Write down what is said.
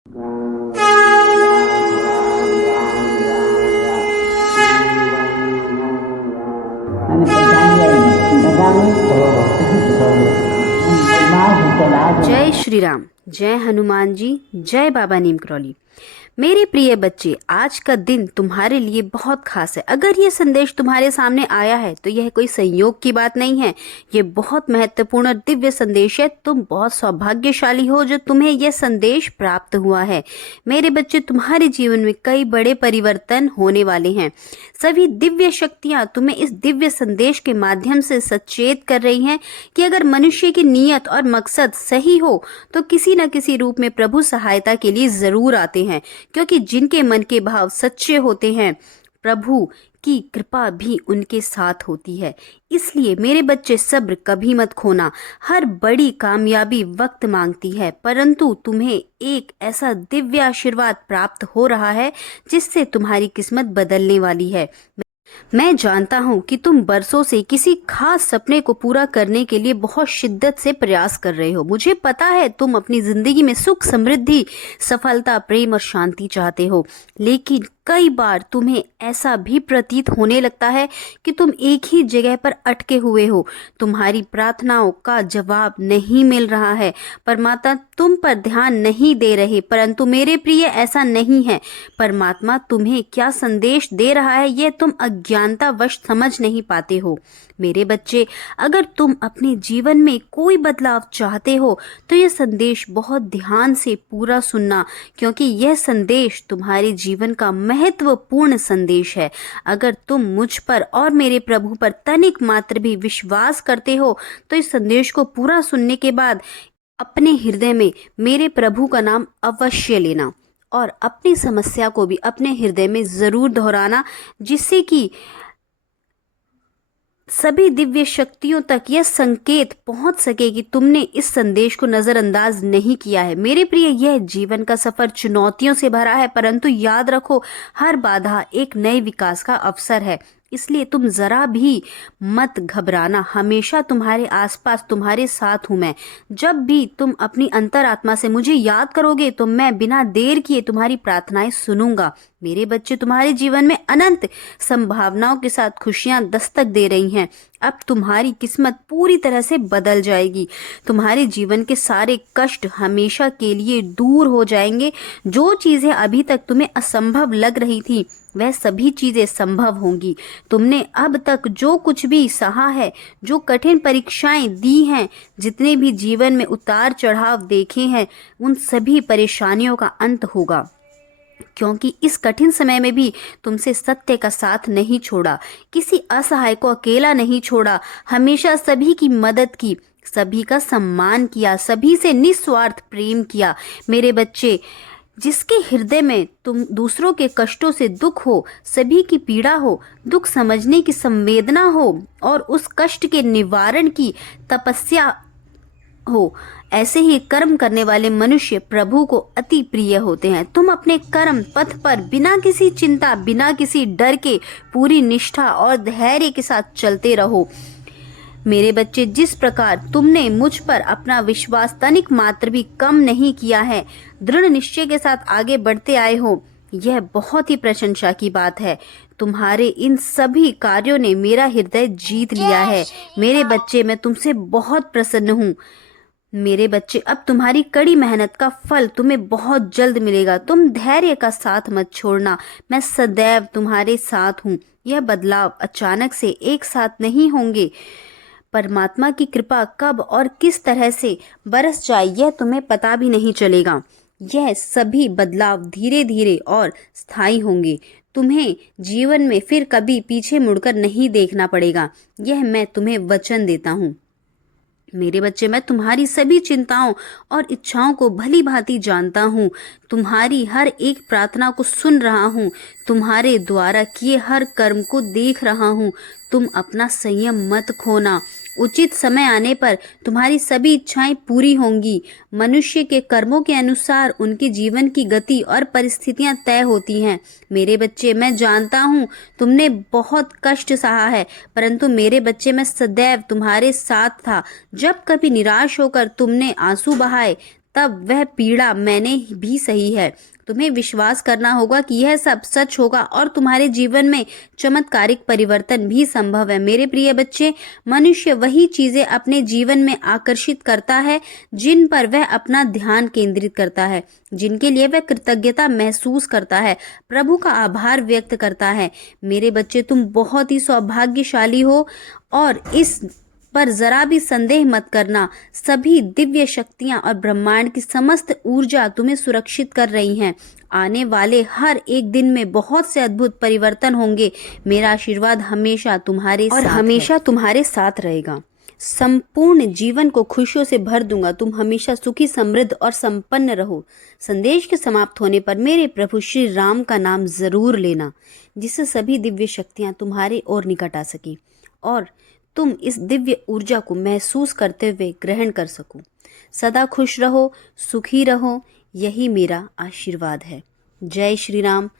जय श्री राम, जय हनुमान जी, जय बाबा नीम करौली। मेरे प्रिय बच्चे, आज का दिन तुम्हारे लिए बहुत खास है। अगर ये संदेश तुम्हारे सामने आया है तो यह कोई संयोग की बात नहीं है। ये बहुत महत्वपूर्ण और दिव्य संदेश है। तुम बहुत सौभाग्यशाली हो जो तुम्हें यह संदेश प्राप्त हुआ है। मेरे बच्चे, तुम्हारे जीवन में कई बड़े परिवर्तन होने वाले हैं। सभी दिव्य शक्तियां तुम्हें इस दिव्य संदेश के माध्यम से सचेत कर रही हैं कि अगर मनुष्य की नीयत और मकसद सही हो तो किसी न किसी रूप में प्रभु सहायता के लिए जरूर आते हैं, क्योंकि जिनके मन के भाव सच्चे होते हैं प्रभु की कृपा भी उनके साथ होती है। इसलिए मेरे बच्चे, सब्र कभी मत खोना। हर बड़ी कामयाबी वक्त मांगती है, परंतु तुम्हें एक ऐसा दिव्य आशीर्वाद प्राप्त हो रहा है जिससे तुम्हारी किस्मत बदलने वाली है। मैं जानता हूँ कि तुम बरसों से किसी खास सपने को पूरा करने के लिए बहुत शिद्दत से प्रयास कर रहे हो। मुझे पता है तुम अपनी जिंदगी में सुख, समृद्धि, सफलता, प्रेम और शांति चाहते हो, लेकिन कई बार तुम्हें ऐसा भी प्रतीत होने लगता है कि तुम एक ही जगह पर अटके हुए हो। तुम्हारी प्रार्थनाओं का जवाब नहीं मिल रहा है। परमात्मा तुम पर ध्यान नहीं दे रहे, परंतु मेरे प्रिय, ऐसा नहीं है। परमात्मा तुम्हें क्या संदेश दे रहा है यह तुम अज्ञानतावश समझ नहीं पाते हो। मेरे बच्चे, अगर तुम अपने जीवन में कोई बदलाव चाहते हो तो यह संदेश बहुत ध्यान से पूरा सुनना, क्योंकि यह संदेश तुम्हारे जीवन का महत्वपूर्ण संदेश है। अगर तुम मुझ पर और मेरे प्रभु पर तनिक मात्र भी विश्वास करते हो तो इस संदेश को पूरा सुनने के बाद अपने हृदय में मेरे प्रभु का नाम अवश्य लेना और अपनी समस्या को भी अपने हृदय में जरूर दोहराना, जिससे कि सभी दिव्य शक्तियों तक यह संकेत पहुंच सके कि तुमने इस संदेश को नजरअंदाज नहीं किया है। मेरे प्रिय, यह जीवन का सफर चुनौतियों से भरा है, परंतु याद रखो, हर बाधा एक नए विकास का अवसर है। इसलिए तुम जरा भी मत घबराना। हमेशा तुम्हारे आसपास, तुम्हारे साथ हूं मैं। जब भी तुम अपनी अंतरात्मा से मुझे याद करोगे तो मैं बिना देर किए तुम्हारी प्रार्थनाएं सुनूंगा। मेरे बच्चे, तुम्हारे जीवन में अनंत संभावनाओं के साथ खुशियां दस्तक दे रही हैं। अब तुम्हारी किस्मत पूरी तरह से बदल जाएगी। तुम्हारे जीवन के सारे कष्ट हमेशा के लिए दूर हो जाएंगे। जो चीजें अभी तक तुम्हें असंभव लग रही थी वह सभी चीजें संभव होंगी। तुमने अब तक जो कुछ भी सहा है, जो कठिन परीक्षाएं दी हैं, जितने भी जीवन में उतार चढ़ाव देखे हैं, उन सभी परेशानियों का अंत होगा, क्योंकि इस कठिन समय में भी तुमसे सत्य का साथ नहीं छोड़ा, किसी असहाय को अकेला नहीं छोड़ा, हमेशा सभी की मदद की, सभी का सम्मान किया, सभी से निस्वार्थ प्रेम किया। मेरे बच्चे, जिसके हृदय में तुम दूसरों के कष्टों से दुख हो, सभी की पीड़ा हो, दुख समझने की संवेदना हो और उस कष्ट के निवारण की तपस्या हो, ऐसे ही कर्म करने वाले मनुष्य प्रभु को अति प्रिय होते हैं। तुम अपने कर्म पथ पर बिना किसी चिंता, बिना किसी डर के पूरी निष्ठा और धैर्य के साथ चलते रहो। मेरे बच्चे, जिस प्रकार तुमने मुझ पर अपना विश्वास तनिक मात्र भी कम नहीं किया है, दृढ़ निश्चय के साथ आगे बढ़ते आए हो, यह बहुत ही प्रशंसा की बात है। तुम्हारे इन सभी कार्यों ने मेरा हृदय जीत लिया है। मेरे बच्चे, मैं तुमसे बहुत प्रसन्न हूँ। मेरे बच्चे, अब तुम्हारी कड़ी मेहनत का फल तुम्हें बहुत जल्द मिलेगा। तुम धैर्य का साथ मत छोड़ना। मैं सदैव तुम्हारे साथ हूँ। यह बदलाव अचानक से एक साथ नहीं होंगे। परमात्मा की कृपा कब और किस तरह से बरस जाए यह तुम्हें पता भी नहीं चलेगा। यह सभी बदलाव धीरे धीरे और स्थायी होंगे। तुम्हें जीवन में फिर कभी पीछे मुड़कर नहीं देखना पड़ेगा, यह मैं तुम्हें वचन देता हूँ। मेरे बच्चे, मैं तुम्हारी सभी चिंताओं और इच्छाओं को भली भांति जानता हूँ। तुम्हारी हर एक प्रार्थना को सुन रहा हूँ। तुम्हारे द्वारा किए हर कर्म को देख रहा हूँ। तुम अपना संयम मत खोना। उचित समय आने पर तुम्हारी सभी इच्छाएं पूरी होंगी। मनुष्य के कर्मों के अनुसार उनके जीवन की गति और परिस्थितियां तय होती हैं। मेरे बच्चे, मैं जानता हूँ तुमने बहुत कष्ट सहा है, परंतु मेरे बच्चे, मैं सदैव तुम्हारे साथ था। जब कभी निराश होकर तुमने आंसू बहाए, तब वह पीड़ा मैंने भी सही है। तुम्हें विश्वास करना होगा कि यह सब सच होगा और तुम्हारे जीवन में चमत्कारिक परिवर्तन भी संभव है। मेरे प्रिय बच्चे, मनुष्य वही चीजें अपने जीवन में आकर्षित करता है जिन पर वह अपना ध्यान केंद्रित करता है, जिनके लिए वह कृतज्ञता महसूस करता है, प्रभु का आभार व्यक्त करता है। मेरे बच्चे, तुम बहुत ही सौभाग्यशाली हो और इस पर जरा भी संदेह मत करना। सभी दिव्य शक्तियां और ब्रह्मांड की समस्त ऊर्जा तुम्हें सुरक्षित कर रही हैं। आने वाले हर एक दिन में बहुत से अद्भुत परिवर्तन होंगे। मेरा आशीर्वाद हमेशा तुम्हारे साथ है। हमेशा तुम्हारे साथ रहेगा। संपूर्ण जीवन को खुशियों से भर दूंगा। तुम हमेशा सुखी, समृद्ध और संपन्न रहो। संदेश के समाप्त होने पर मेरे प्रभु श्री राम का नाम जरूर लेना, जिससे सभी दिव्य शक्तियां तुम्हारे ओर निकट आ सके और तुम इस दिव्य ऊर्जा को महसूस करते हुए ग्रहण कर सको। सदा खुश रहो, सुखी रहो, यही मेरा आशीर्वाद है। जय श्री राम।